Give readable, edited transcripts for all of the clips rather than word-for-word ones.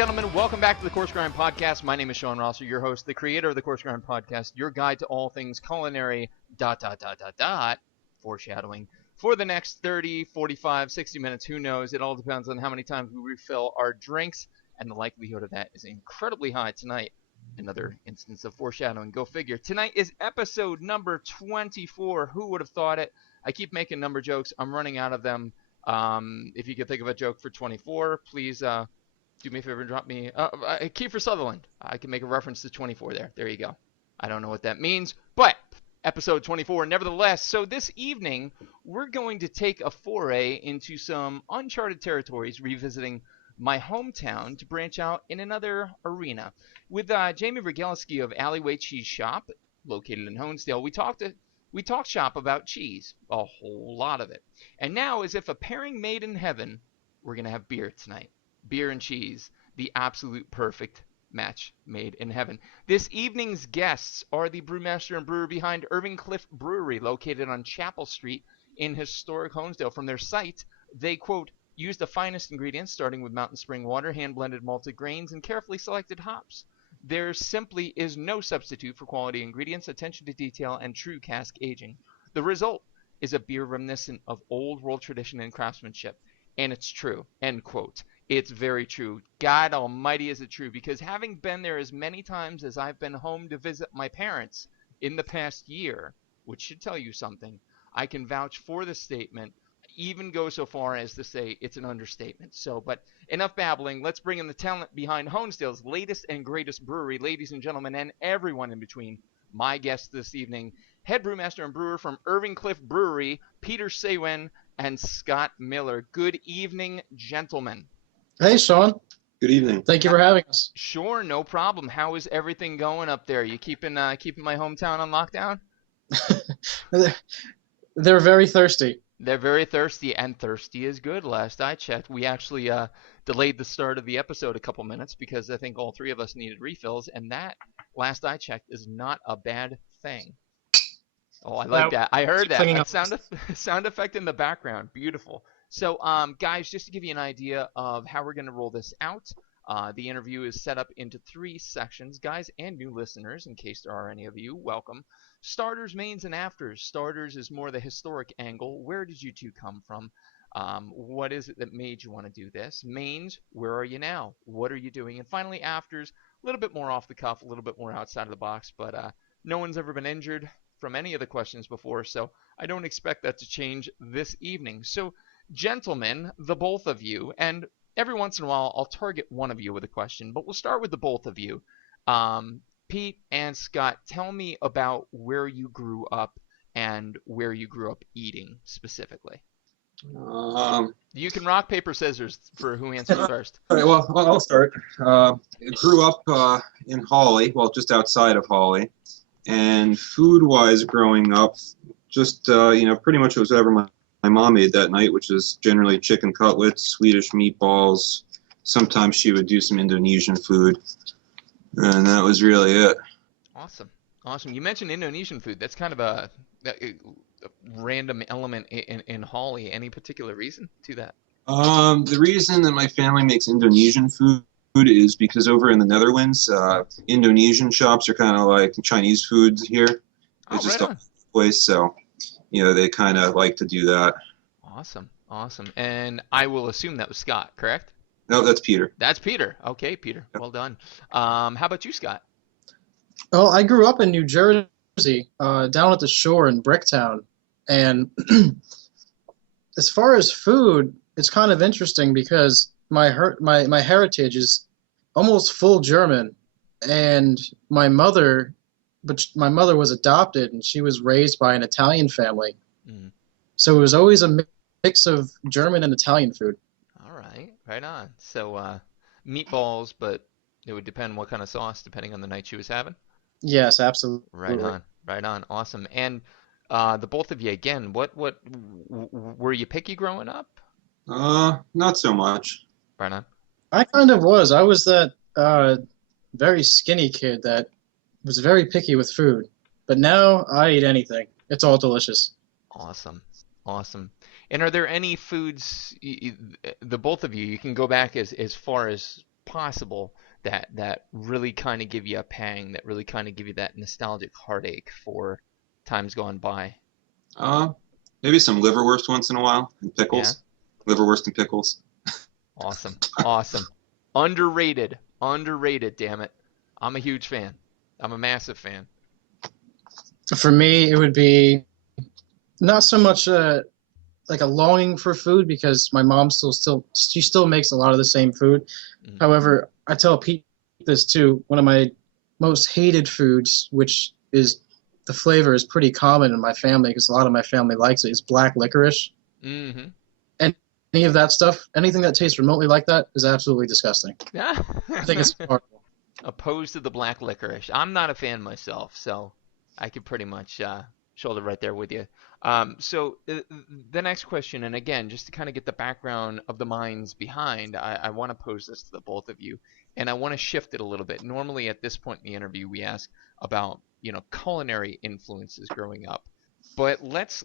gentlemen, welcome back to the Coarse Grind Podcast. My name is Sean Rosser, your host, the creator of the Coarse Grind Podcast, your guide to all things culinary, foreshadowing, for the next 30, 45, 60 minutes, who knows. It all depends on how many times we refill our drinks, and the likelihood of that is incredibly high tonight. Another instance of foreshadowing, go figure. Tonight is episode number 24. Who would have thought it? I keep making number jokes. I'm running out of them. If you could think of a joke for 24, please do me a favor and drop me Kiefer Sutherland. I can make a reference to 24 there. There you go. I don't know what that means, but episode 24 nevertheless. So this evening, we're going to take a foray into some uncharted territories, revisiting my hometown to branch out in another arena. With Jamie Vergelski of Alleyway Cheese Shop, located in Honesdale, we talked shop about cheese, a whole lot of it. And now, as if a pairing made in heaven, we're going to have beer tonight. Beer and cheese, the absolute perfect match made in heaven. This evening's guests are the brewmaster and brewer behind Irving Cliff Brewery, located on Chapel Street in historic Honesdale. From their site, they, quote, use the finest ingredients, starting with mountain spring water, hand-blended malted grains, and carefully selected hops. There simply is no substitute for quality ingredients, attention to detail, and true cask aging. The result is a beer reminiscent of old world tradition and craftsmanship. And it's true, end quote. It's very true. God almighty, is it true? Because having been there as many times as I've been home to visit my parents in the past year, which should tell you something, I can vouch for the statement, even go so far as to say it's an understatement. So, but enough babbling. Let's bring in the talent behind Honesdale's latest and greatest brewery, ladies and gentlemen, and everyone in between. My guest this evening, head brewmaster and brewer from Irving Cliff Brewery, Peter Seeuwen and Scott Miller. Good evening, gentlemen. Hey, Sean. Good evening. Thank you for having us. Sure, no problem. How is everything going up there? You keeping my hometown on lockdown? They're very thirsty. They're very thirsty, and thirsty is good. Last I checked, we actually delayed the start of the episode a couple minutes because I think all three of us needed refills, and that, last I checked, is not a bad thing. Oh, I like that. I heard that. Sound effect in the background. Beautiful. So, guys, just to give you an idea of how we're going to roll this out, the interview is set up into 3 sections. Guys and new listeners, in case there are any of you, welcome. Starters, mains, and afters. Starters is more the historic angle. Where did you two come from? What is it that made you want to do this? Mains, where are you now? What are you doing? And finally, afters, a little bit more off the cuff, a little bit more outside of the box, but no one's ever been injured from any of the questions before, so I don't expect that to change this evening. So, gentlemen, the both of you, and every once in a while I'll target one of you with a question, but we'll start with the both of you. Pete and Scott, tell me about where you grew up and where you grew up eating specifically. You can rock, paper, scissors for who answers first. All right, well, I'll start. I grew up in Hawley, well, just outside of Hawley, and food-wise growing up, just, pretty much it was whatever my mom made that night, which is generally chicken cutlets, Swedish meatballs. Sometimes she would do some Indonesian food, and that was really it. Awesome. You mentioned Indonesian food. That's kind of a random element in Hawley. Any particular reason to that? The reason that my family makes Indonesian food is because over in the Netherlands, Indonesian shops are kind of like Chinese food here. It's just a place, so they kind of like to do that. Awesome. And I will assume that was Scott, correct? No, that's Peter. That's Peter. Okay, Peter. Yep. Well done. How about you, Scott? Well, I grew up in New Jersey, down at the shore in Bricktown. And as far as food, it's kind of interesting because my heritage is almost full German. And my mother was adopted, and she was raised by an Italian family. Mm. So it was always a mix of German and Italian food. All right on. So meatballs, but it would depend what kind of sauce, depending on the night she was having? Yes, absolutely. Right on. Awesome. And the both of you, again, what were you picky growing up? Not so much. Right on. I kind of was. I was that very skinny kid that was very picky with food. But now I eat anything. It's all delicious. Awesome. And are there any foods, the both of you can go back as far as possible that really kind of give you a pang, that really kind of give you that nostalgic heartache for times gone by? Uh, Maybe some liverwurst once in a while and Yeah. pickles. Liverwurst and pickles. Awesome. Awesome. Underrated. Underrated, damn it. I'm a huge fan. I'm a massive fan. For me, it would be not so much like a longing for food because my mom she still makes a lot of the same food. Mhm. However, I tell Pete this too. One of my most hated foods, which is the flavor is pretty common in my family because a lot of my family likes it, is black licorice. Mm-hmm. And any of that stuff, anything that tastes remotely like that is absolutely disgusting. Yeah. I think it's horrible. Opposed to the black licorice. I'm not a fan myself, so I could pretty much shoulder right there with you. So the next question, and again, just to kind of get the background of the minds behind, I want to pose this to the both of you, and I want to shift it a little bit. Normally, at this point in the interview, we ask about culinary influences growing up, but let's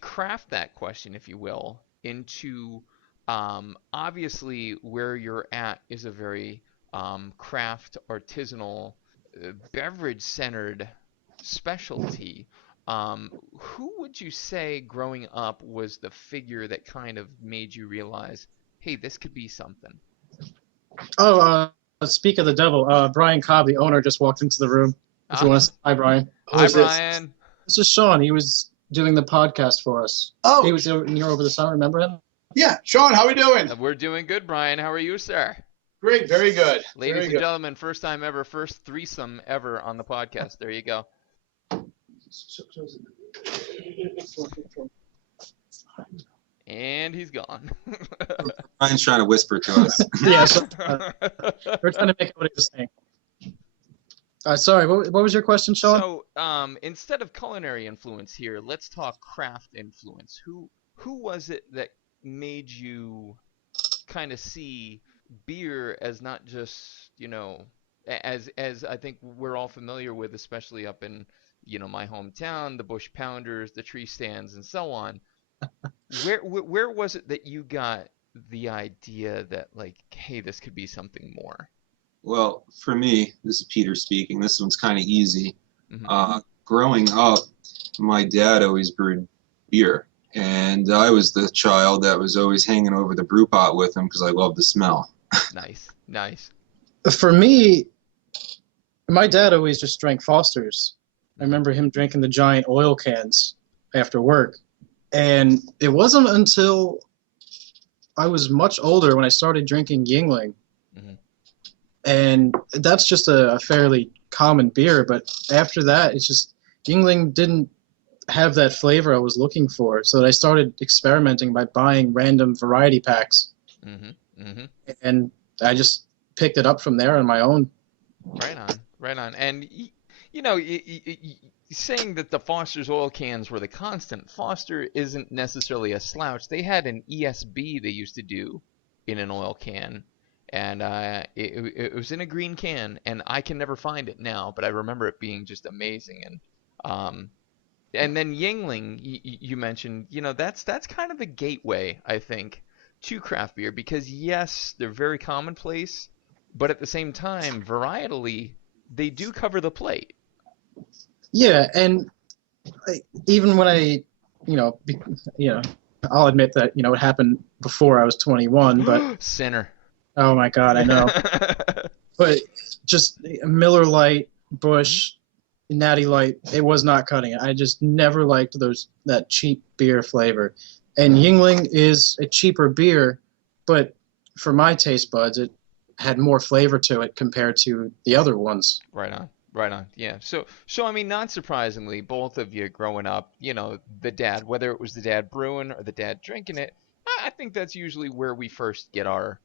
craft that question, if you will, into obviously where you're at is a very craft artisanal beverage centered specialty. Who would you say growing up was the figure that kind of made you realize, hey, this could be something? Oh, speak of the devil, Brian Cobb, the owner, just walked into the room. If you want to say hi, Brian. Hi, Brian. This is Sean. He was doing the podcast for us. Oh, He was here over the summer. Remember him? yeah. Sean, how we doing? We're doing good, Brian. How are you, sir? Great, very good. Ladies Very and good. gentlemen, first time ever, first threesome ever on the podcast. There you go. And he's gone. Ryan's trying to whisper to us. Yeah, so, we're trying to make out what he was saying. Sorry, what was your question, Sean? So, instead of culinary influence here, let's talk craft influence. Who was it that made you kind of see beer as not just, as I think we're all familiar with, especially up in, my hometown, the Bush Pounders, the tree stands, and so on. Where was it that you got the idea that, like, hey, this could be something more? Well, for me, this is Peter speaking. This one's kind of easy. Mm-hmm. Growing up, my dad always brewed beer, and I was the child that was always hanging over the brew pot with him because I loved the smell. Nice, nice. For me, my dad always just drank Foster's. I remember him drinking the giant oil cans after work. And it wasn't until I was much older when I started drinking Yingling. Mm-hmm. And that's just a fairly common beer. But after that, it's just Yingling didn't have that flavor I was looking for. So I started experimenting by buying random variety packs. Mm-hmm. Mm-hmm. And I just picked it up from there on my own. Right on, right on. And saying that the Foster's oil cans were the constant, Foster isn't necessarily a slouch. They had an ESB they used to do in an oil can, and it was in a green can, and I can never find it now, but I remember it being just amazing. And then Yingling, you mentioned, that's kind of the gateway, I think, to craft beer, because yes, they're very commonplace, but at the same time, varietally, they do cover the plate. Yeah, and even when I'll admit that, it happened before I was 21, but Sinner. oh my God, I know. But just Miller Lite, Bush, Natty Light, it was not cutting it. I just never liked that cheap beer flavor. And Yingling is a cheaper beer, but for my taste buds, it had more flavor to it compared to the other ones. Right on. Right on. Yeah. So I mean, not surprisingly, both of you growing up, the dad, whether it was the dad brewing or the dad drinking it, I think that's usually where we first get our,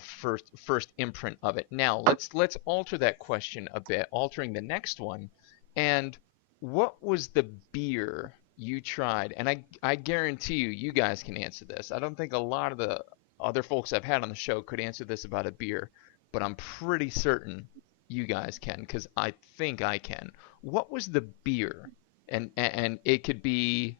first imprint of it. Now, let's alter that question a bit, altering the next one. And what was the beer you tried? And I guarantee you guys can answer this. I don't think a lot of the other folks I've had on the show could answer this about a beer, but I'm pretty certain you guys can, because I think I can. What was the beer? And it could be,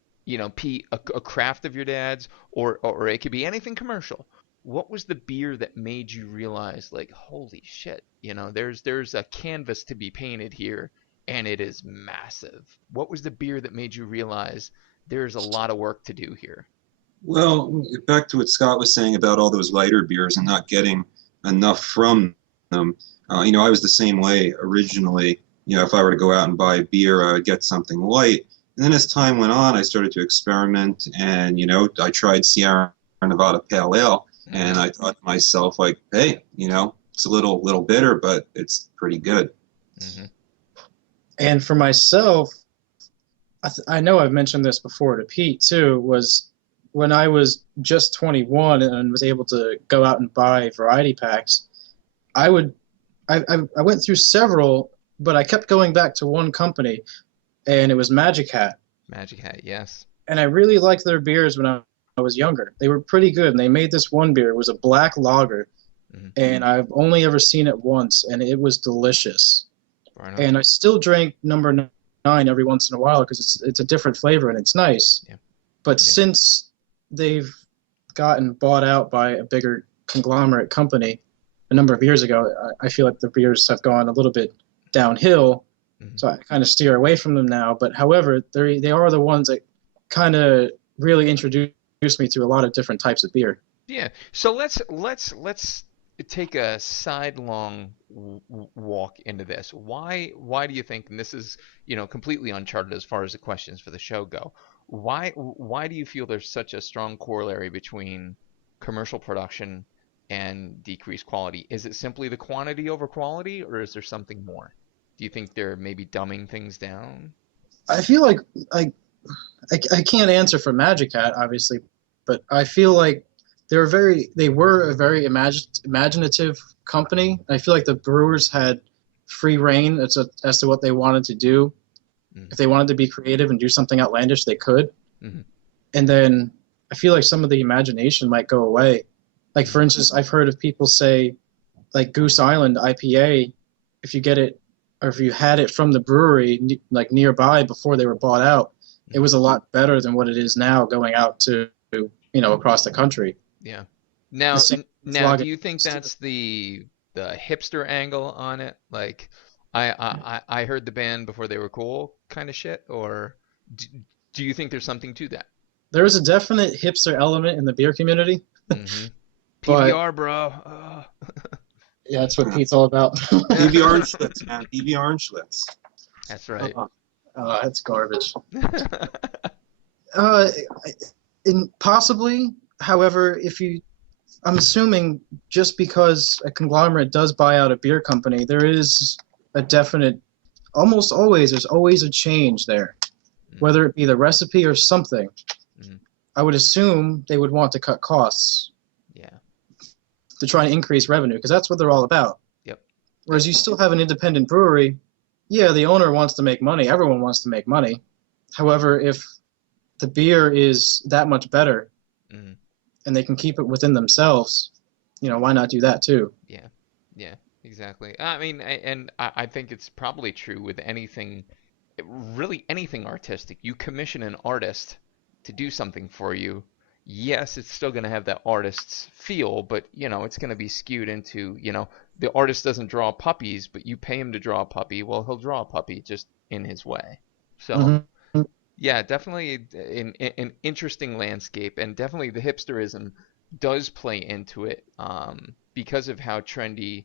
Pete, a craft of your dad's, or it could be anything commercial. what was the beer that made you realize, like, holy shit, there's a canvas to be painted here, and it is massive? What was the beer that made you realize there's a lot of work to do here? Well, back to what Scott was saying about all those lighter beers and not getting enough from them. I was the same way originally. If I were to go out and buy a beer, I would get something light. And then as time went on, I started to experiment, and I tried Sierra Nevada Pale Ale, and I thought to myself, like, hey, it's a little bitter, but it's pretty good. Mm-hmm. And for myself, I know I've mentioned this before to Pete too, was when I was just 21 and was able to go out and buy variety packs, I went through several, but I kept going back to one company, and it was Magic Hat. Magic Hat, yes. And I really liked their beers when I was younger. They were pretty good, and they made this one beer. It was a black lager, and I've only ever seen it once, and it was delicious. And I still drink number 9 every once in a while because it's a different flavor and it's nice. Yeah. But since they've gotten bought out by a bigger conglomerate company a number of years ago, I feel like the beers have gone a little bit downhill. Mm-hmm. So I kind of steer away from them now. But however, they are the ones that kind of really introduced me to a lot of different types of beer. Yeah. So let's take a sidelong walk into this. Why do you think, and this is completely uncharted as far as the questions for the show go, why do you feel there's such a strong corollary between commercial production and decreased quality? Is it simply the quantity over quality, or is there something more? Do you think they're maybe dumbing things down? I feel like I can't answer for Magic Hat, obviously, but I feel like they were a very imaginative company. I feel like the brewers had free reign as to what they wanted to do. Mm-hmm. If they wanted to be creative and do something outlandish, they could. Mm-hmm. And then I feel like some of the imagination might go away. Like, for instance, I've heard of people say, like, Goose Island IPA, if you get it, or if you had it from the brewery, like, nearby before they were bought out, it was a lot better than what it is now going out to, across the country. Yeah. Now, do you think that's the hipster angle on it? Like, I heard the band before they were cool kind of shit? Or do you think there's something to that? There is a definite hipster element in the beer community. Mm-hmm. PBR, bro. Yeah, that's what Pete's all about. PBR and Schlitz, man. PBR and Schlitz. That's right. That's garbage. Possibly. However, I'm assuming just because a conglomerate does buy out a beer company, there is a definite, almost always, there's always a change there, whether it be the recipe or something. Mm-hmm. I would assume they would want to cut costs. Yeah. To try and increase revenue, because that's what they're all about. Yep. Whereas you still have an independent brewery, yeah, the owner wants to make money. Everyone wants to make money. However, if the beer is that much better, and they can keep it within themselves, why not do that too? Yeah, exactly. I mean, and I think it's probably true with anything, really anything artistic. You commission an artist to do something for you. Yes, it's still going to have that artist's feel, but, it's going to be skewed into, the artist doesn't draw puppies, but you pay him to draw a puppy. Well, he'll draw a puppy just in his way. So, yeah, definitely an interesting landscape, and definitely the hipsterism does play into it because of how trendy,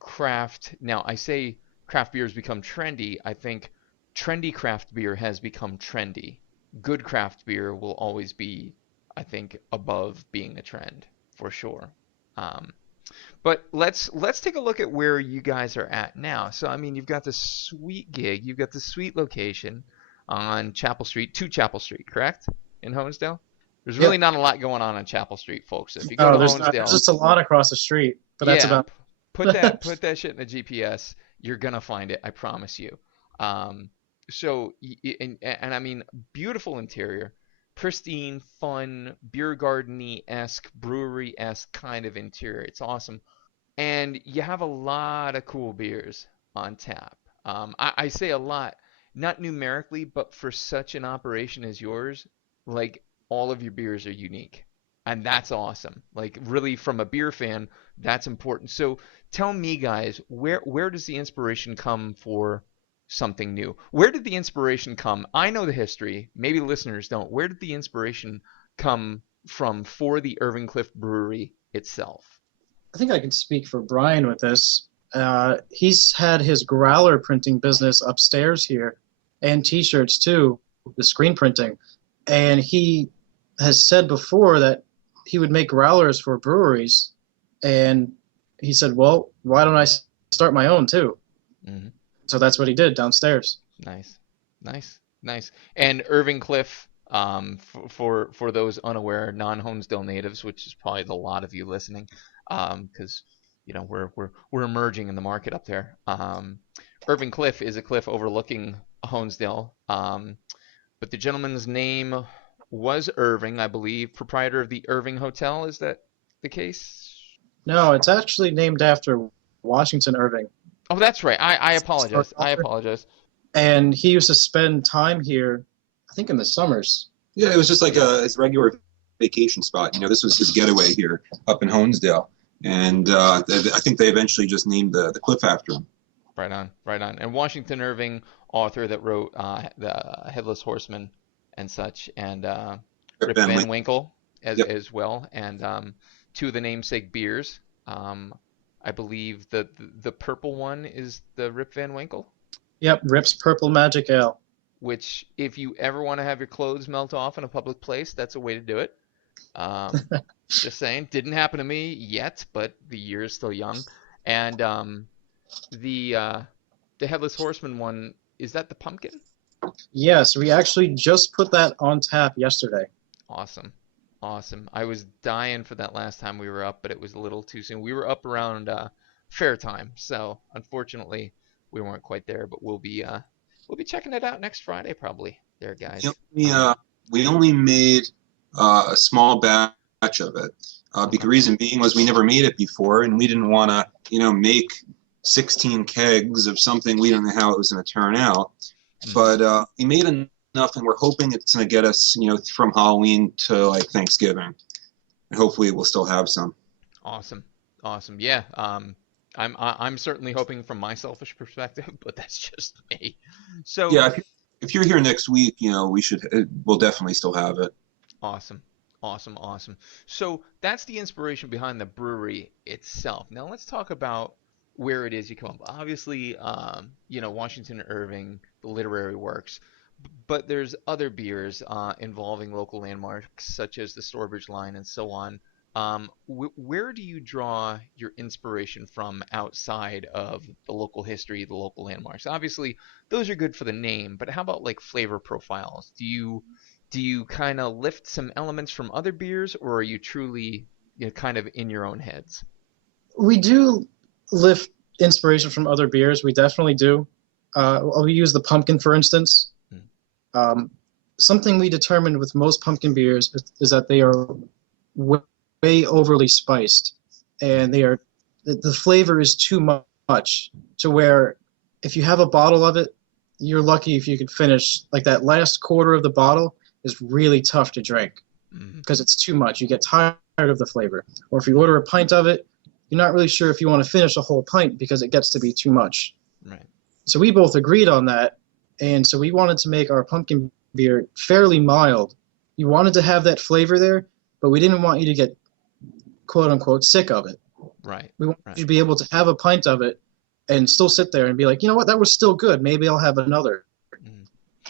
craft. Now, I say craft beer has become trendy. I think trendy craft beer has become trendy. Good craft beer will always be, I think, above being a trend for sure. But let's take a look at where you guys are at now. So, I mean, you've got this sweet gig, you've got the sweet location on Chapel Street, 2 Chapel Street, correct? In Honesdale? There's really not a lot going on Chapel Street, folks. If you go to Honesdale, there's just a lot across the street, but that's about put that shit in a GPS. You're gonna find it, I promise you. So, and I mean, beautiful interior, pristine, fun, beer garden-y-esque, brewery-esque kind of interior. It's awesome. And you have a lot of cool beers on tap. I say a lot, not numerically, but for such an operation as yours, like, all of your beers are unique. And that's awesome. Like really from a beer fan, that's important. So tell me guys, where does the inspiration come for something new? Where did the inspiration come? I know the history, maybe listeners don't. Where did the inspiration come from for the Irving Cliff Brewery itself? I think I can speak for Brian with this. He's had his growler printing business upstairs here, and T-shirts too, the screen printing. And he has said before that he would make growlers for breweries, and he said, "Well, why don't I start my own too?" Mm-hmm. So that's what he did downstairs. Nice, nice, nice. And Irving Cliff, for those unaware, non-Honesdale natives, which is probably the lot of you listening, because we're emerging in the market up there. Irving Cliff is a cliff overlooking Honesdale, but the gentleman's name was Irving, I believe, proprietor of the Irving Hotel. Is that the case? No, it's actually named after Washington Irving. Oh, that's right. I apologize. I apologize. And he used to spend time here, I think in the summers. Yeah, it was just like his regular vacation spot. This was his getaway here up in Honesdale. And I think they eventually just named the cliff after him. Right on, right on. And Washington Irving, author that wrote the Headless Horseman and such, and Rip Van Winkle as well, and two of the namesake beers. I believe the purple one is the Rip Van Winkle. Yep, Rip's Purple Magic Ale. Which, if you ever want to have your clothes melt off in a public place, that's a way to do it. Just saying, didn't happen to me yet, but the year is still young. And the Headless Horseman one, is that the pumpkin? Yes, we actually just put that on tap yesterday. Awesome. I was dying for that last time we were up, but it was a little too soon. We were up around fair time, so unfortunately we weren't quite there. But we'll be checking it out next Friday probably. There, guys. We only made a small batch of it. The reason being was we never made it before, and we didn't want to, make 16 kegs of something we don't know how it was going to turn out. But we made enough, and we're hoping it's going to get us, from Halloween to like Thanksgiving, and hopefully we'll still have some. Awesome. Yeah. I'm certainly hoping from my selfish perspective, but that's just me. So yeah, if you're here next week, we'll definitely still have it. Awesome. So that's the inspiration behind the brewery itself. Now let's talk about where it is you come up. Obviously, Washington Irving, the literary works, but there's other beers involving local landmarks such as the Stourbridge line and so on. Where do you draw your inspiration from outside of the local history, the local landmarks? Obviously, those are good for the name, but how about like flavor profiles? Do you kind of lift some elements from other beers, or are you truly kind of in your own heads? We do lift inspiration from other beers. We definitely do. We use the pumpkin, for instance. Something we determined with most pumpkin beers is that they are way overly spiced, and the flavor is too much to where if you have a bottle of it, you're lucky if you can finish. Like that last quarter of the bottle is really tough to drink because it's too much. You get tired of the flavor. Or if you order a pint of it, you're not really sure if you want to finish a whole pint because it gets to be too much. Right. So we both agreed on that, and so we wanted to make our pumpkin beer fairly mild. You wanted to have that flavor there, but we didn't want you to get quote-unquote sick of it. Right. We want you to be able to have a pint of it and still sit there and be like, you know what, that was still good. Maybe I'll have another.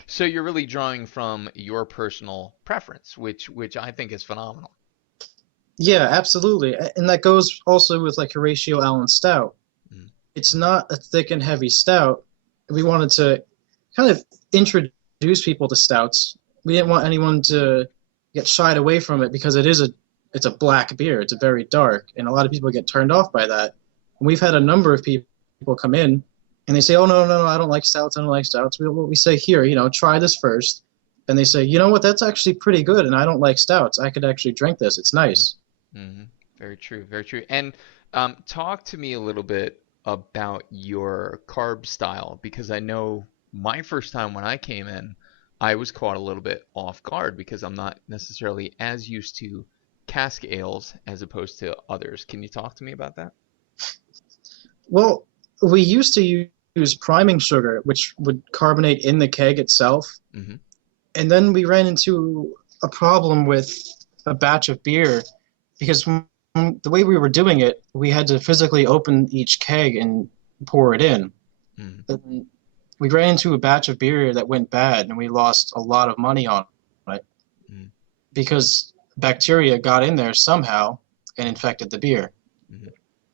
So you're really drawing from your personal preference, which I think is phenomenal. Yeah, absolutely. And that goes also with like Horatio Allen Stout. It's not a thick and heavy stout. We wanted to kind of introduce people to stouts. We didn't want anyone to get shied away from it because it's a black beer. It's very dark, and a lot of people get turned off by that. And we've had a number of people come in, and they say, "Oh no, I don't like stouts. I don't like stouts." We say, "Here, try this first." And they say, "You know what? That's actually pretty good, and I don't like stouts. I could actually drink this. It's nice." Very true, very true. And talk to me a little bit about your carb style, because I know my first time when I came in, I was caught a little bit off guard because I'm not necessarily as used to cask ales as opposed to others. Can you talk to me about that? Well, we used to use priming sugar, which would carbonate in the keg itself. Mm-hmm. And then we ran into a problem with a batch of beer because the way we were doing it, we had to physically open each keg and pour it in. Mm-hmm. And we ran into a batch of beer that went bad, and we lost a lot of money on it because bacteria got in there somehow and infected the beer. Mm-hmm.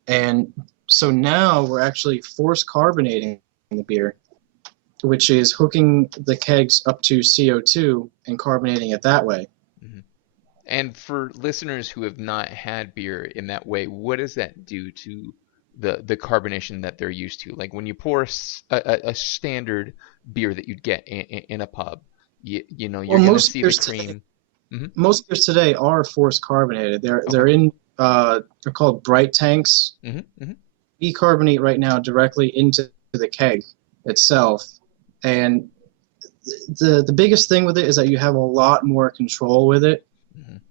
And so now we're actually force carbonating the beer, which is hooking the kegs up to CO2 and carbonating it that way. Mm-hmm. And for listeners who have not had beer in that way, what does that do to the carbonation that they're used to? Like when you pour a standard beer that you'd get in a pub, you know, you're going to see the cream. Mm-hmm. Most beers today are force carbonated. They're in they're called bright tanks. Mm-hmm. Mm-hmm. We carbonate right now directly into the keg itself, and the biggest thing with it is that you have a lot more control with it,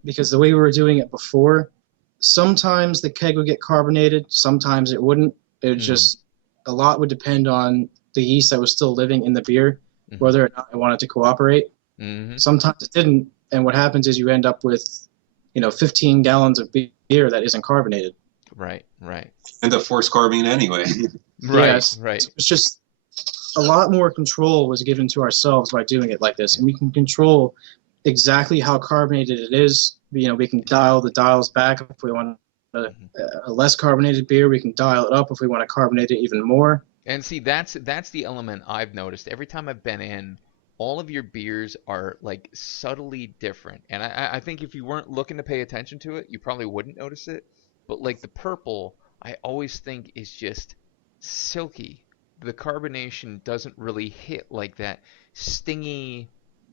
because the way we were doing it before, sometimes the keg would get carbonated, sometimes it wouldn't. It would just, a lot would depend on the yeast that was still living in the beer, whether or not it wanted to cooperate. Sometimes it didn't, and what happens is you end up with, 15 gallons of beer that isn't carbonated. Right. End up force carboning anyway. Right. So it's just a lot more control was given to ourselves by doing it like this, and we can control exactly how carbonated it is. We can dial the dials back if we want a less carbonated beer. We can dial it up if we want to carbonate it even more. And see, that's the element I've noticed. Every time I've been in, all of your beers are like subtly different. And I think if you weren't looking to pay attention to it, you probably wouldn't notice it. But like the purple, I always think is just silky. The carbonation doesn't really hit like that stingy,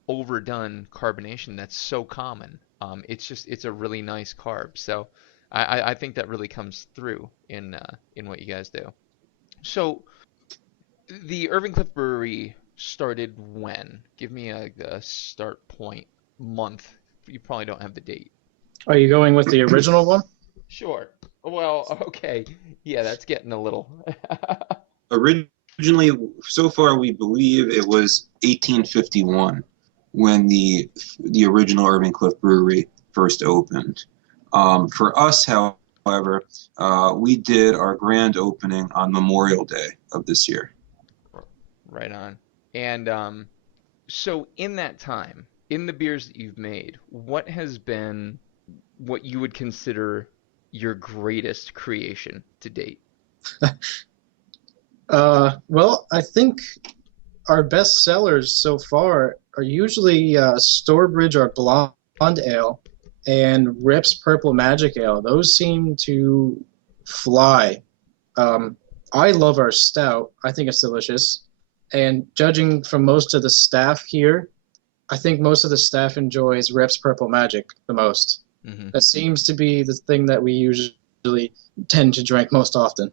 overdone carbonation that's so common. It's a really nice carb. So I think that really comes through in what you guys do. So the Irving Cliff Brewery started when? Give me a start point month. You probably don't have the date. Are you going with the original one? Sure. Well, okay. Yeah, that's getting a little. Originally, so far we believe it was 1851 when the original Irving Cliff Brewery first opened. For us, however, we did our grand opening on Memorial Day of this year. Right on. And so in that time, in the beers that you've made, what has been what you would consider your greatest creation to date? Well, I think our best sellers so far are usually Stourbridge, our blonde ale, and Rip's Purple Magic Ale. Those seem to fly. I love our stout. I think it's delicious. And judging from most of the staff here, I think most of the staff enjoys Rip's Purple Magic the most. That seems to be the thing that we usually tend to drink most often.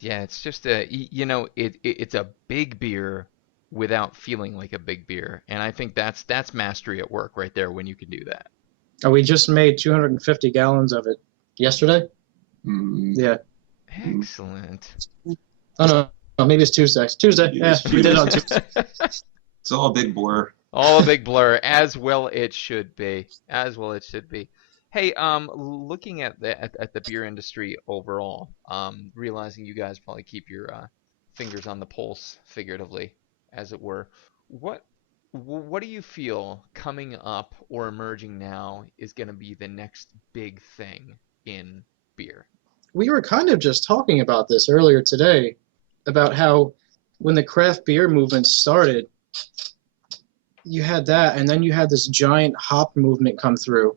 Yeah, it's just it's a big beer without feeling like a big beer, and I think that's mastery at work right there when you can do that. We just made 250 gallons of it yesterday. Yeah. Excellent. Oh no, maybe it's Tuesday. Tuesday. Yeah, we did it on Tuesday. It's all a big blur. All a big blur, as well it should be. As well it should be. Hey, looking at the beer industry overall, realizing you guys probably keep your fingers on the pulse, figuratively, as it were. What do you feel coming up or emerging now is going to be the next big thing in beer? We were kind of just talking about this earlier today, about how when the craft beer movement started, you had that, and then you had this giant hop movement come through,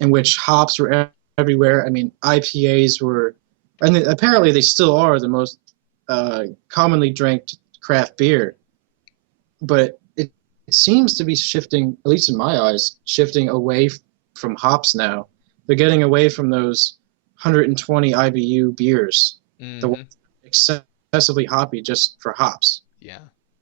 in which hops were everywhere. I mean, IPAs were, and apparently they still are the most commonly drank craft beer. But it seems to be shifting, at least in my eyes, shifting away from hops now. They're getting away from those 120 IBU beers, the ones excessively hoppy just for hops. Yeah.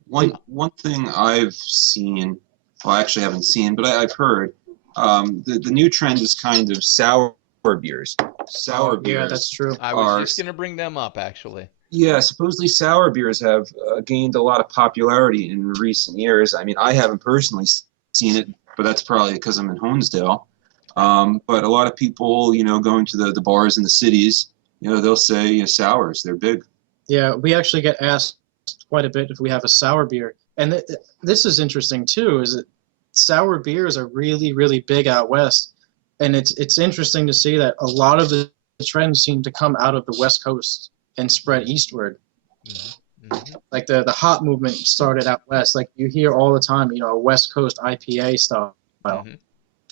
One thing I've seen, well, I actually haven't seen, but I've heard, The new trend is kind of sour beers. Sour beers. Yeah, that's true. I was just going to bring them up, actually. Yeah, supposedly sour beers have gained a lot of popularity in recent years. I mean, I haven't personally seen it, but that's probably because I'm in Honesdale. But a lot of people, going to the bars in the cities, they'll say sours. They're big. Yeah, we actually get asked quite a bit if we have a sour beer. And this is interesting, too, is that sour beers are really, really big out west. And it's interesting to see that a lot of the trends seem to come out of the West Coast and spread eastward. Mm-hmm. Mm-hmm. Like the hop movement started out west. Like you hear all the time, a West Coast IPA style. Mm-hmm.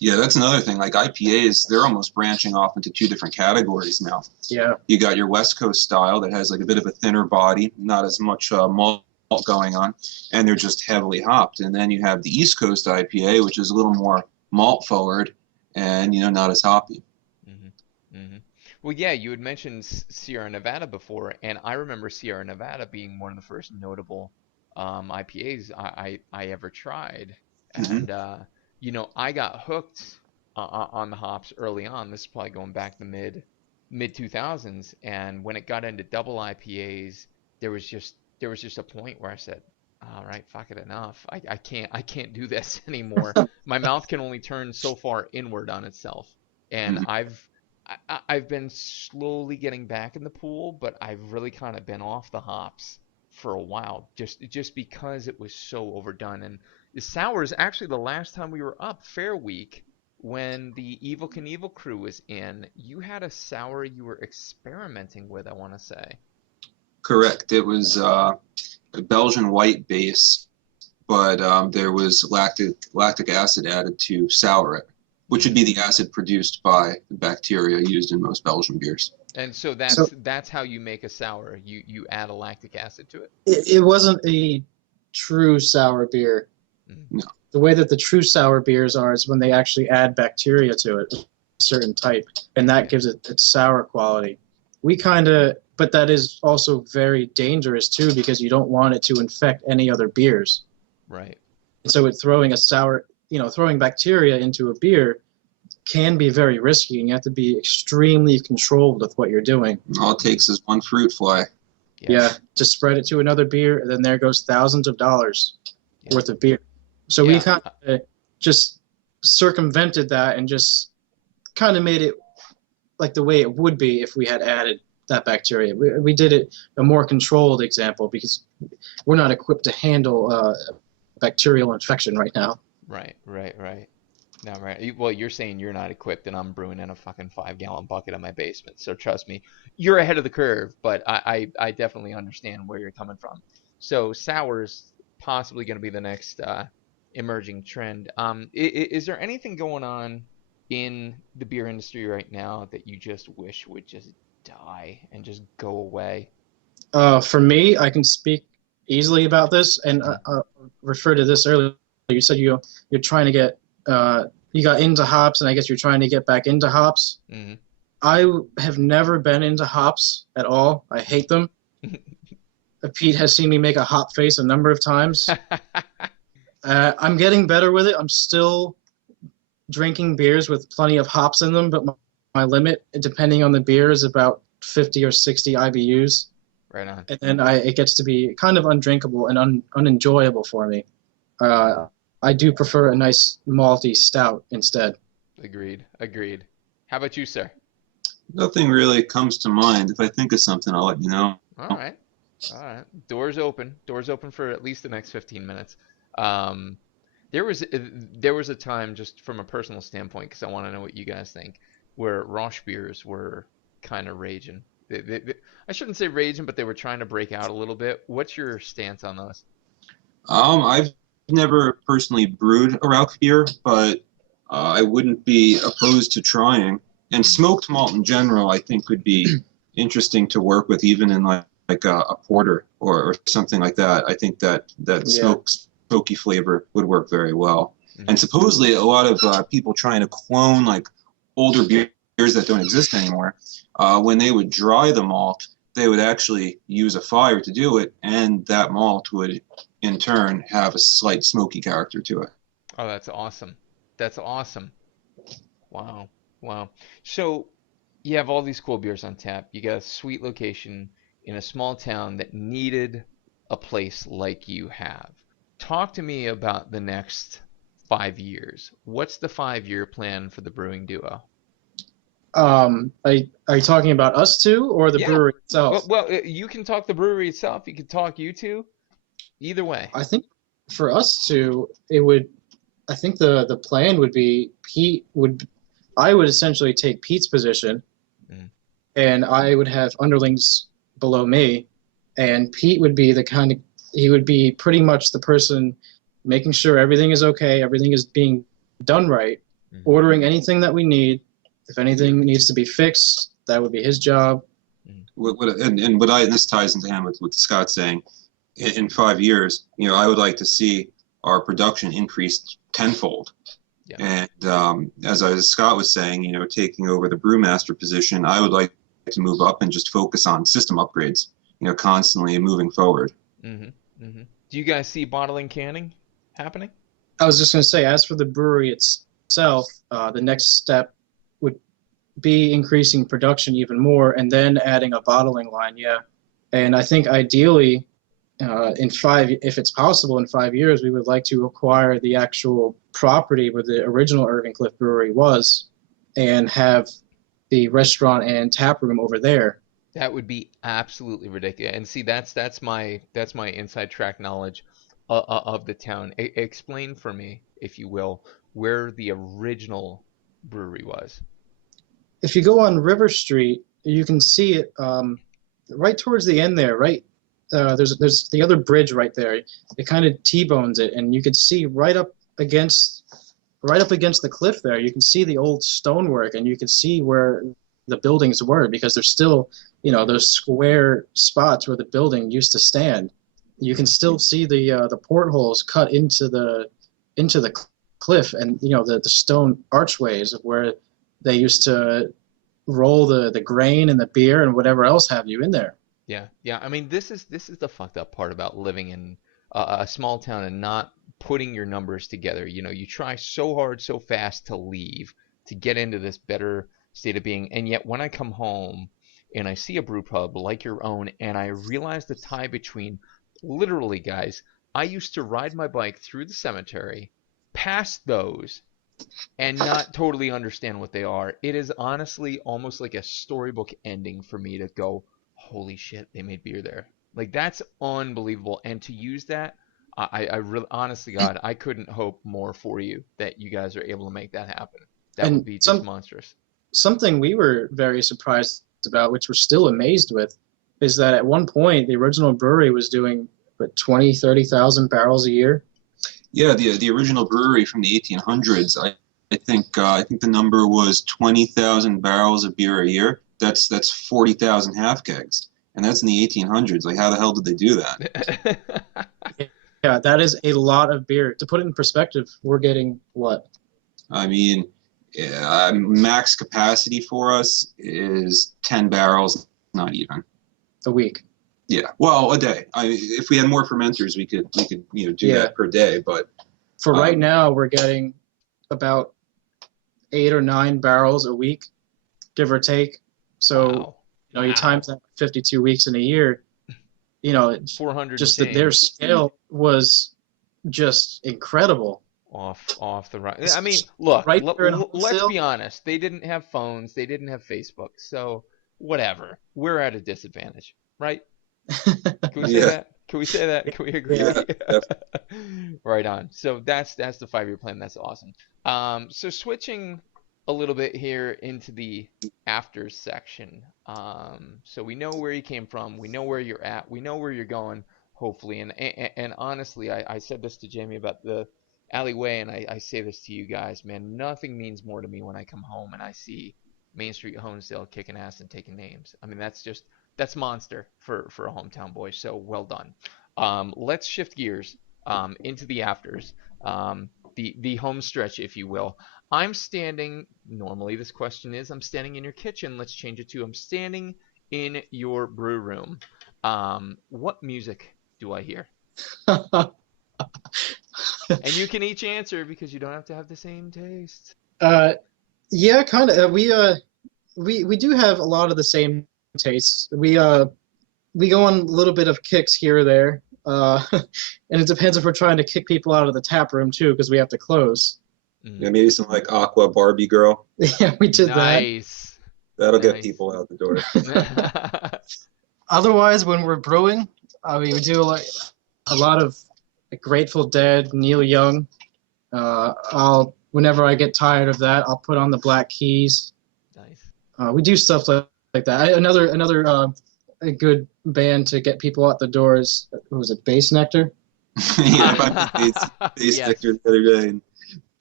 Yeah, that's another thing. Like IPAs, they're almost branching off into two different categories now. Yeah. You got your West Coast style that has like a bit of a thinner body, not as much malt going on, and they're just heavily hopped. And then you have the East Coast IPA, which is a little more malt forward and, not as hoppy. Mm-hmm. Mm-hmm. Well, yeah, you had mentioned Sierra Nevada before, and I remember Sierra Nevada being one of the first notable IPAs I ever tried. Mm-hmm. And, I got hooked on the hops early on. This is probably going back to mid 2000s, and when it got into double IPAs, there was just a point where I said, all right, fuck it, enough. I can't do this anymore. My mouth can only turn so far inward on itself, and Mm-hmm. I've been slowly getting back in the pool, but I've really kind of been off the hops for a while, just because it was so overdone. And the sours, actually, the last time we were up Fair Week, when the Evil Knievel crew was in, you had a sour you were experimenting with, I want to say. Correct. It was a Belgian white base, but there was lactic acid added to sour it, which would be the acid produced by the bacteria used in most Belgian beers. And so that's how you make a sour. You add a lactic acid to it. It wasn't a true sour beer. Mm-hmm. No. The way that the true sour beers are is when they actually add bacteria to it, a certain type, and that gives it its sour quality. But that is also very dangerous too, because you don't want it to infect any other beers. Right. And so throwing bacteria into a beer can be very risky, and you have to be extremely controlled with what you're doing. All it takes is one fruit fly. Yeah, to spread it to another beer, and then there goes thousands of dollars worth of beer. So we kind of just circumvented that and just kind of made it like the way it would be if we had added that bacteria. We did it a more controlled example because we're not equipped to handle bacterial infection right now. Right. No, right. Well, you're saying you're not equipped, and I'm brewing in a fucking 5-gallon bucket in my basement. So trust me, you're ahead of the curve. But I definitely understand where you're coming from. So sours possibly going to be the next emerging trend. Is there anything going on in the beer industry right now that you just wish would just die and just go away? For me, I can speak easily about this, and I referred to this earlier. You said you're trying to get you got into hops, and I guess you're trying to get back into hops. Mm-hmm. I have never been into hops at all. I hate them. Pete has seen me make a hop face a number of times. I'm getting better with it. I'm still drinking beers with plenty of hops in them, but my limit, depending on the beer, is about 50 or 60 IBUs. Right on. And then it gets to be kind of undrinkable and unenjoyable for me. I do prefer a nice malty stout instead. Agreed. How about you, sir? Nothing really comes to mind. If I think of something, I'll let you know. All right. Doors open for at least the next 15 minutes. There was a time, just from a personal standpoint, because I want to know what you guys think, where Rausch beers were kind of raging. I shouldn't say raging, but they were trying to break out a little bit. What's your stance on those? I've never personally brewed a Rauch beer, but I wouldn't be opposed to trying. And smoked malt in general, I think, would be interesting to work with, even in like a porter or something like that. I think that smoky flavor would work very well. Mm-hmm. And supposedly a lot of people trying to clone like older beers that don't exist anymore, when they would dry the malt, they would actually use a fire to do it, and that malt would in turn have a slight smoky character to it. Oh, that's awesome. Wow. Wow. So you have all these cool beers on tap. You got a sweet location in a small town that needed a place like you have. Talk to me about the next 5 years. What's the 5-year plan for the brewing duo? Are you talking about us two or the Yeah. brewery Well, itself? well, you can talk the brewery itself. You can talk you two. Either way. I think for us two, it would. I think the plan would be Pete would. I would essentially take Pete's position, Mm. and I would have underlings below me, and Pete would be the kind of he would be pretty much the person making sure everything is okay, everything is being done right, Mhm. ordering anything that we need. If anything needs to be fixed, that would be his job. And this ties into hand with what Scott's saying. In 5 years, I would like to see our production increased tenfold. Yeah. And as Scott was saying, taking over the brewmaster position, I would like to move up and just focus on system upgrades, constantly moving forward. Mhm. Mhm. Do you guys see bottling canning happening? I was just going to say, as for the brewery itself, the next step would be increasing production even more and then adding a bottling line. Yeah. And I think ideally, if it's possible, in 5 years, we would like to acquire the actual property where the original Irving Cliff Brewery was and have the restaurant and tap room over there. That would be absolutely ridiculous. And see, that's my inside track knowledge of the town. Explain for me, if you will, where the original brewery was. If you go on River Street, you can see it right towards the end there, right? There's the other bridge right there. It kind of T-bones it, and you can see right up against the cliff there. You can see the old stonework, and you can see where the buildings were because there's still, those square spots where the building used to stand. You can still see the portholes cut into the cliff, and the stone archways of where they used to roll the grain and the beer and whatever else have you in there. Yeah, yeah. I mean, this is the fucked up part about living in a small town and not putting your numbers together. You try so hard, so fast to leave to get into this better state of being, and yet when I come home and I see a brew pub like your own, and I realize the tie between, literally, guys, I used to ride my bike through the cemetery, past those, and not totally understand what they are. It is honestly almost like a storybook ending for me to go, holy shit, they made beer there. Like, that's unbelievable. And to use that, I really, honestly, God, I couldn't hope more for you that you guys are able to make that happen. That would And be just monstrous. something we were very surprised about, which we're still amazed with, is that at one point the original brewery was doing 20, 30,000 barrels a year. Yeah, the original brewery from the 1800s. I think the number was 20,000 barrels of beer a year. That's 40,000 half kegs, and that's in the 1800s. Like, how the hell did they do that? Yeah, that is a lot of beer. To put it in perspective, we're getting what? I mean, max capacity for us is 10 barrels, not even. A week. Yeah, well, a day. If we had more fermenters, we could do that per day. But for right now, we're getting about 8 or 9 barrels a week, give or take. So wow. You times that 52 weeks in a year. 400 just that their scale was just incredible. Off the right. I mean, look, right let's be honest. They didn't have phones. They didn't have Facebook. So whatever. We're at a disadvantage, right? Can we say that? Can we say that? Can we agree? Yeah. Right on. So that's the 5-year plan. That's awesome. So switching a little bit here into the after section. So we know where you came from. We know where you're at. We know where you're going, hopefully. And honestly, I said this to Jamie about the alleyway, and I say this to you guys, man. Nothing means more to me when I come home and I see Main Street Honesdale kicking ass and taking names. I mean, that's monster for a hometown boy. So well done. Let's shift gears into the afters, the home stretch, if you will. I'm standing. Normally, this question is, I'm standing in your kitchen. Let's change it to, I'm standing in your brew room. What music do I hear? And you can each answer because you don't have to have the same taste. Yeah, kind of. We do have a lot of the same tastes. We go on a little bit of kicks here or there, and it depends if we're trying to kick people out of the tap room too, because we have to close. Yeah, maybe some like Aqua Barbie Girl. Yeah, we did that. Nice. That'll get Nice. people out the door. Otherwise, when we're brewing, we do like a lot of Grateful Dead, Neil Young. Whenever I get tired of that, I'll put on the Black Keys. Nice. We do stuff like that. Another a good band to get people out the door is, what was it, Bass Nectar? Yeah, I played Bass Yes. Nectar the other day, and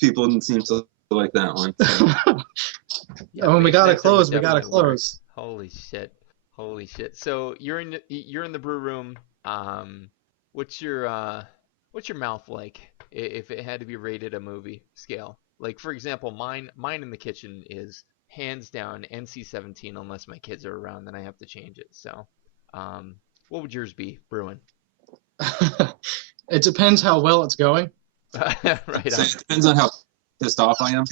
people didn't seem to like that one. So. Yeah, When we Bass gotta Nectar close, would we gotta definitely work. close. Holy shit. Holy shit. So you're in the brew room. What's your mouth like if it had to be rated a movie scale? Like for example, mine in the kitchen is hands down NC-17 unless my kids are around, then I have to change it. So, what would yours be, brewing? It depends how well it's going. Right So on. it depends on how pissed off I am.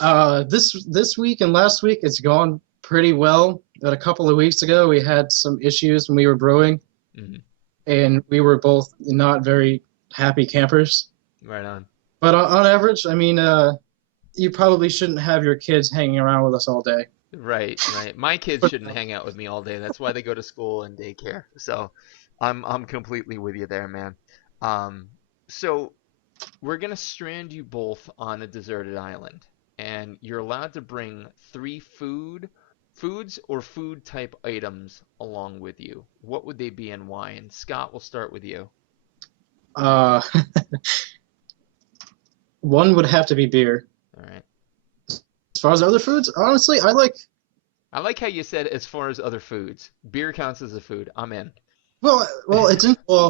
Yeah. This week and last week it's gone pretty well. But a couple of weeks ago we had some issues when we were brewing, Mhm. and we were both not very happy campers. Right on. But on average, I mean, you probably shouldn't have your kids hanging around with us all day. Right, right. My kids shouldn't hang out with me all day. That's why they go to school and daycare. So, I'm completely with you there, man. So we're gonna strand you both on a deserted island, and you're allowed to bring 3 foods or food type items along with you. What would they be and why? And Scott, we'll start with you. Uh, one would have to be beer. All right. As far as other foods, honestly, I like. I like how you said as far as other foods. Beer counts as a food. I'm in. Well,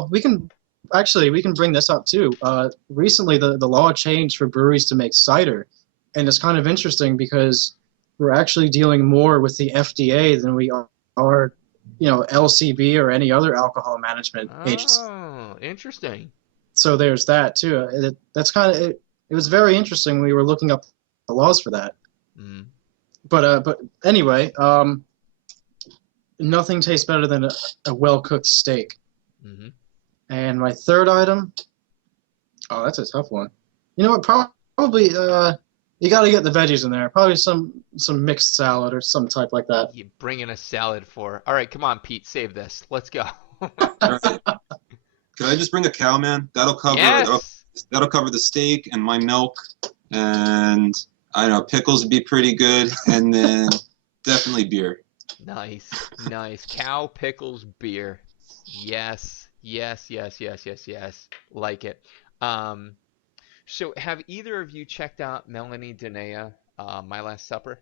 we can bring this up too. Recently, the law changed for breweries to make cider, and it's kind of interesting because we're actually dealing more with the FDA than we are, LCB or any other alcohol management agency. Oh, interesting. So there's that too. It was very interesting when we were looking up the laws for that. Mm. But anyway, nothing tastes better than a well-cooked steak. Mm-hmm. And my third item, that's a tough one. You know what? Probably you got to get the veggies in there. Probably some mixed salad or some type like that. You bringing a salad for? All right, come on, Pete, save this. Let's go. All right. Can I just bring a cow, man? That'll cover Yes. that'll cover the steak and my milk, and I don't know, pickles would be pretty good, and then definitely beer. Nice, nice. Cow, pickles, beer. Yes, yes, yes, yes, yes, yes. Like it. So have either of you checked out Melanie Denea, My Last Supper?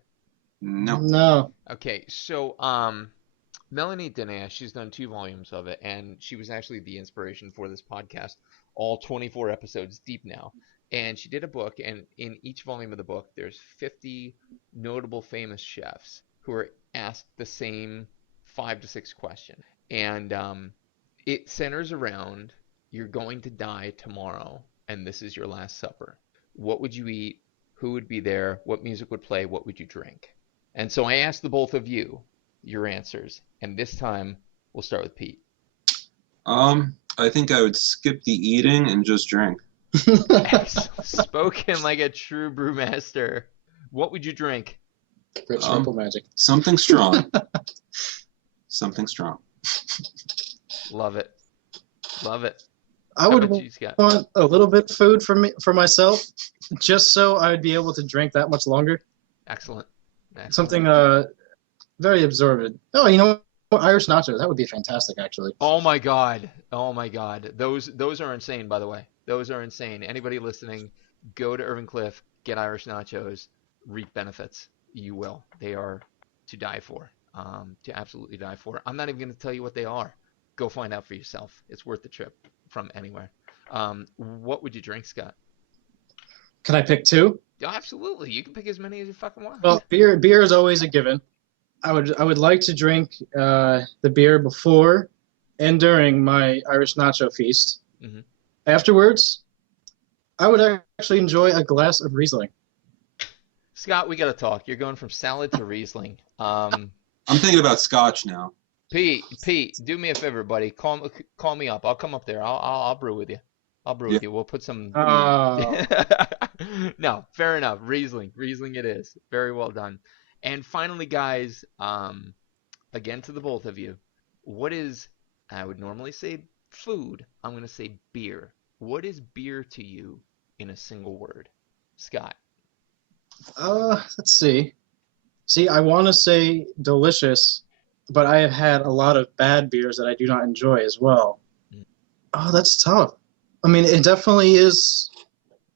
No. No. Okay, so Melanie Denea, she's done 2 volumes of it, and she was actually the inspiration for this podcast, all 24 episodes deep now. And she did a book, and in each volume of the book, there's 50 notable famous chefs who are asked the same 5 to 6 questions. And it centers around, you're going to die tomorrow, and this is your last supper. What would you eat? Who would be there? What music would play? What would you drink? And so I asked the both of you your answers, and this time we'll start with Pete. I think I would skip the eating and just drink. Spoken like a true brewmaster. What would you drink? Rich Triple Magic. Something strong. Something strong. Love it. Love it. I How would about you, Scott? want a little bit of food for myself, just so I'd be able to drink that much longer. Excellent. Excellent. Something very absorbent. Oh, you know what? Irish nachos. That would be fantastic, actually. Oh my God. Oh my God. Those are insane, by the way. Those are insane. Anybody listening, go to Irving Cliff, get Irish nachos, reap benefits. You will. They are to die for. To absolutely die for. I'm not even going to tell you what they are. Go find out for yourself. It's worth the trip from anywhere. What would you drink, Scott? Can I pick 2? Yeah, absolutely. You can pick as many as you fucking want. Well, beer is always a given. I would like to drink the beer before and during my Irish nacho feast. Mhm. Afterwards, I would actually enjoy a glass of Riesling. Scott, we got to talk. You're going from salad to Riesling. I'm thinking about Scotch now. Pete, do me a favor, buddy. Call me up. I'll come up there. I'll brew with you. I'll brew with you. We'll put some. No, fair enough. Riesling it is. Very well done. And finally, guys, again to the both of you, what is? I would normally say food. I'm going to say beer. What is beer to you in a single word, Scott? Let's see. See, I want to say delicious, but I have had a lot of bad beers that I do not enjoy as well. Oh, that's tough. I mean, it definitely is.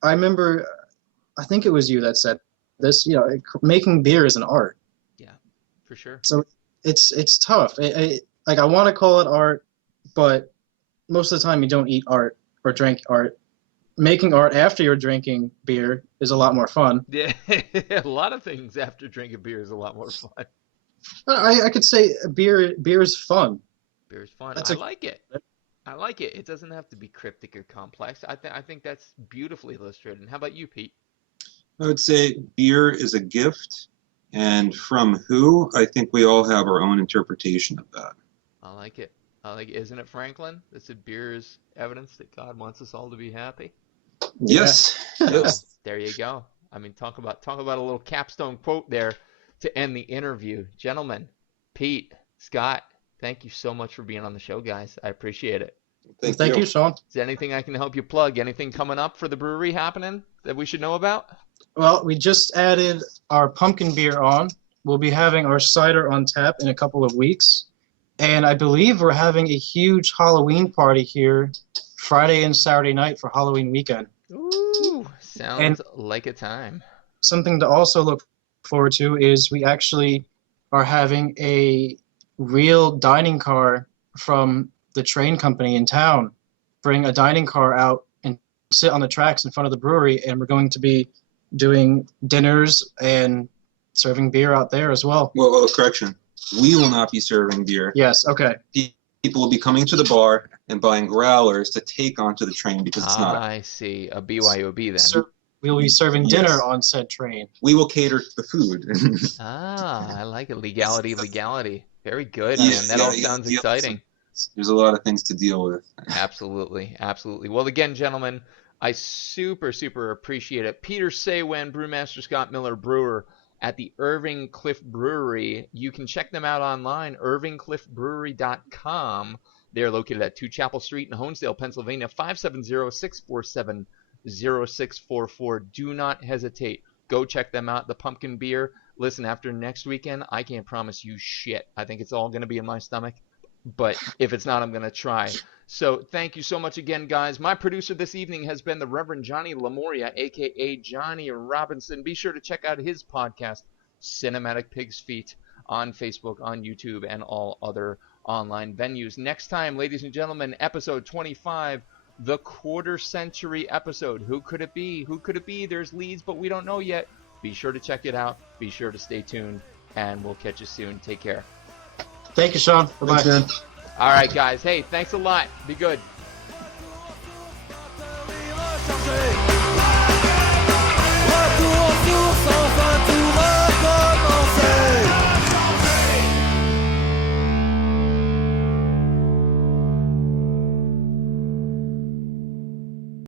I remember, I think it was you that said this. You know, making beer is an art. Yeah, for sure. So it's tough. Like I want to call it art, but most of the time you don't eat art or drink art. Making art after you're drinking beer is a lot more fun. Yeah, a lot of things after drinking beer is a lot more fun. I could say beer is fun. Beer is fun. That's I like it. I like it. It doesn't have to be cryptic or complex. I think that's beautifully illustrated. And how about you, Pete? I would say beer is a gift, and from who, I think we all have our own interpretation of that. I like it. Isn't it Franklin that said beer is evidence that God wants us all to be happy? Yes. Yes. There you go. I mean, talk about a little capstone quote there to end the interview. Gentlemen, Pete, Scott, thank you so much for being on the show, guys. I appreciate it. Thank you, Sean. Is there anything I can help you plug? Anything coming up for the brewery happening that we should know about? Well, we just added our pumpkin beer on. We'll be having our cider on tap in a couple of weeks. And I believe we're having a huge Halloween party here Friday and Saturday night for Halloween weekend. Ooh, sounds like a time. Something to also look forward to is we actually are having a real dining car from the train company in town bring a dining car out and sit on the tracks in front of the brewery, and we're going to be doing dinners and serving beer out there as well. Well, correction. We will not be serving beer. Yes, okay. People will be coming to the bar and buying growlers to take onto the train because it's not. I see. A BYOB then. We will be serving dinner on said train. We will cater the food. I like it. Legality. Very good, man. That all sounds exciting. There's a lot of things to deal with. Absolutely. Well, again, gentlemen, I super appreciate it. Peter Seeuwen, Brewmaster Scott Miller, brewer at the Irving Cliff Brewery. You can check them out online, irvingcliffbrewery.com. They're located at 2 Chapel Street in Honesdale, Pennsylvania, 570-647-0644. Do not hesitate. Go check them out. The pumpkin beer. Listen, after next weekend, I can't promise you shit. I think it's all going to be in my stomach. But if it's not, I'm going to try. So thank you so much again, guys. My producer this evening has been the Reverend Johnny Lamoria, a.k.a. Johnny Robinson. Be sure to check out his podcast, Cinematic Pig's Feet, on Facebook, on YouTube, and all other online venues. Next time, ladies and gentlemen, episode 25, the quarter-century episode. Who could it be? There's leads, but we don't know yet. Be sure to check it out. Be sure to stay tuned, and we'll catch you soon. Take care. Thank you, Sean. Bye-bye. All right, guys. Hey, thanks a lot. Be good.